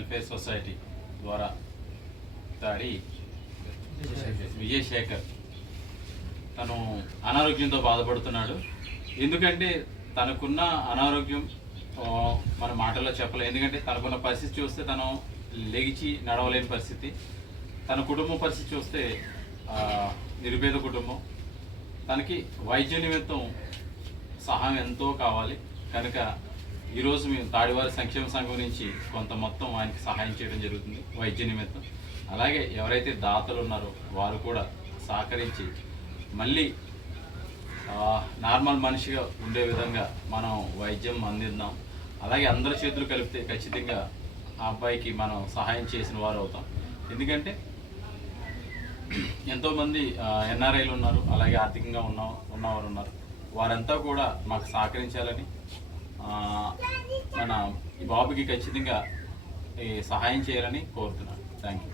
Welfare society ద్వారా తాడి విజయశేఖర్ తను అనారోగ్యంతో బాధపడుతున్నాడు. ఎందుకంటే తనకున్న అనారోగ్యం మన మాటల్లో చెప్పలేదు ఎందుకంటే తనకున్న పరిస్థితి చూస్తే తను లెగిచి నడవలేని పరిస్థితి. తన కుటుంబం పరిస్థితి చూస్తే నిరుపేద కుటుంబం. తనకి వైద్య నిమిత్తం సహాయం ఎంతో కావాలి. కనుక ఈరోజు మేము తాడివారి సంక్షేమ సంఘం నుంచి కొంత మొత్తం ఆయనకి సహాయం చేయడం జరుగుతుంది వైద్య నిమిత్తం. అలాగే ఎవరైతే దాతలు ఉన్నారో వారు కూడా సహకరించి మళ్ళీ నార్మల్ మనిషిగా ఉండే విధంగా మనం వైద్యం అందిద్దాం. అలాగే అందరి చేతులు కలిపితే ఖచ్చితంగా ఆ అబ్బాయికి మనం సహాయం చేసిన వారు అవుతాం. ఎందుకంటే ఎంతోమంది ఎన్ఆర్ఐలు ఉన్నారు అలాగే ఆర్థికంగా ఉన్న ఉన్నవారు ఉన్నారు. వారంతా కూడా మాకు సహకరించాలని మన ఈ బాబుకి ఖచ్చితంగా ఈ సహాయం చేయాలని కోరుతున్నాను. Thank you